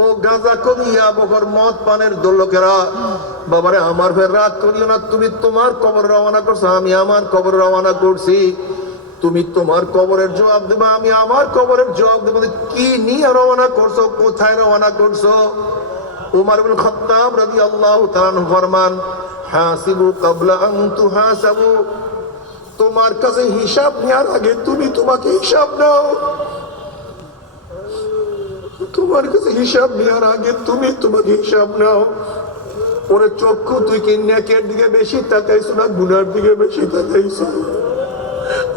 ও গাঁজা করিয়া বকর মদ পানের দোলকেরা, বাবারে আমার ফের রাত করিও না। তুমি তোমার কবর রওনা করছো, আমি আমার কবর রওনা করছি। তুমি তোমার কবরের জবাব দেবে, আমি আমার কবরের জবাব দেবো। কি নিয়ে রওনা করছো, কোথায় রওনা করছো? উমর ইবনে খাত্তাব রাদিয়াল্লাহু তাআলা আনহু ফরমান, হাসিবু ক্বাবলা আন তুহাসাবু। তোমার কাছে হিসাব নেওয়ার আগে তুমি তোমাকে হিসাব নাও। তোমার কাছে হিসাব নেওয়ার আগে তুমি তোমাকে হিসাব নাও। ওরে চক্ষু, তুই কি নেকের দিকে বেশি তাকাইছো না গুনার দিকে বেশি তাকাইছো?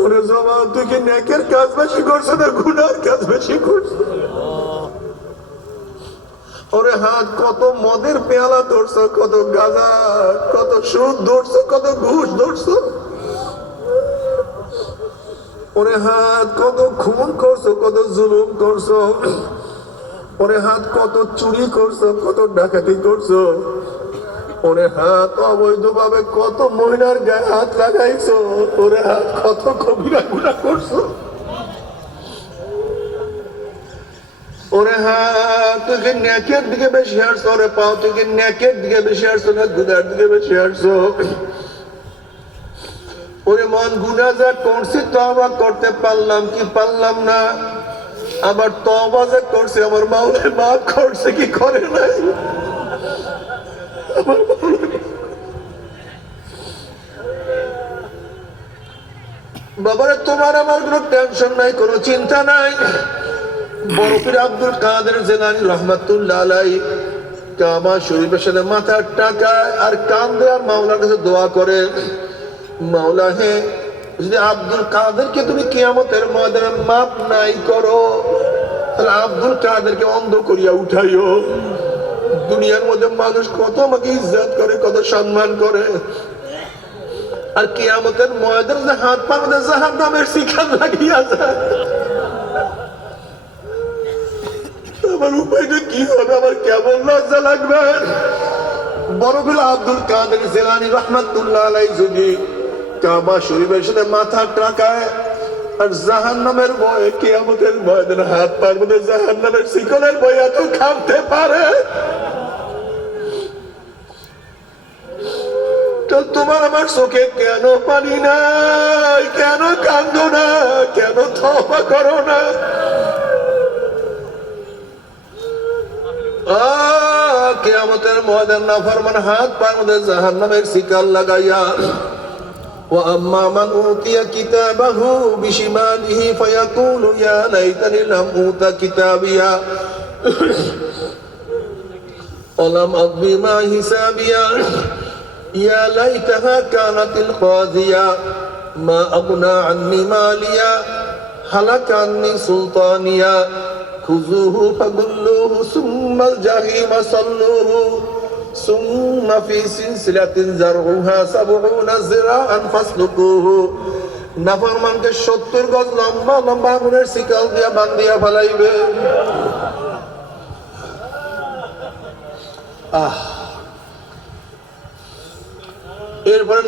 ওরে জবান, তুই কি নেকের কাজ বেশি করছো না গুনার কাজ বেশি করছো? ওরে হাত, কত মদের পেয়ালা ধরছো, কত গাঁজা, কত সুদ ধরছো, কত ঘুষ ধরছো? ওরে হাত, কত খুন করছো, কত জুলুম করছো? ওরে হাত, কত চুরি করছো, কত ডাকাতি করছো? ওরে হাত, অবৈধভাবে কত মহিলার গায়ে হাত লাগাইছো? ওরে হাত, কত কবিরা গুনাহ করছো? ওরে হাত, তুই কি নেকের দিকে বেশি হাঁটছো? ওরে পাও, তুই কি নেকের দিকে বেশি হাঁটছো না গুনার দিকে বেশি হাঁটছো? ওরে মন, গুনাহ যা করছি তওবা করতে পারলাম কি পারলাম না? আবার তওবা যা করছি আমার মাওলা মাফ করছে কি করে নাই? আমার বাবারে, তোমার আমার কোনো টেনশন নাই, কোনো চিন্তা নাই। বড় পীর আব্দুল কাদের জিলানী রাহমাতুল্লাহ আলাইহি কাবা শরীফের সাথে মাথার টাকায় আর কান্দে আর মাওলার কাছে দোয়া করে, মাওলা হে, যদি আব্দুল কাদেরকে তুমি কিয়ামতের ময়দানে মাপ নাই করো, তাহলে আব্দুল কাদেরকে অন্ধ করিয়া উঠাইও। দুনিয়ার মধ্যে মানুষ কত আমাকে ইজ্জত করে, কত সম্মান করে, আর কিয়ামতের ময়দানে হাত পা মধ্যে জাহান্নামের শিখান লাগিয়া যায়। আমার উপায়টা কি হবে? আমার কেমন লজ্জা লাগবে? বড় পীর আব্দুল কাদের জিলানী রাহমাতুল্লাহ আলাইহি যদি কাবা শরীফের সাথে মাথা টাকায় আর জাহান্নামের ভয়ে কিয়ামতের ময়দানে হাত পার মধ্যে জাহান্নামের শিকলের ভয় এত কাঁপতে পারে, তো তোমার আমার চোখে কেন পানি নাই? কেন কান্দো না? কেন তওবা করো না? কিয়ামতের ময়দান নাফরমান হাত পার মধ্যে জাহান্নামের শিকল লাগাইয়া, وأما من أوتي كتابه بشماله فيقول يا ليتني لم أوت كتابيا ولم أقض ما حسابيا يا ليتها كانت القاضية ما أغنى عني ماليا هلك عني سلطانيا خذوه فغلوه ثم الجحيم صلوه ثم في سلسلة ذرعها 70 ذراعا فاسلكوه। নাফরমানকে 70 গজ লম্বা লম্বা আগুনের শিকল দিয়া বান্ধিয়া ফেলাইবে। এরপরে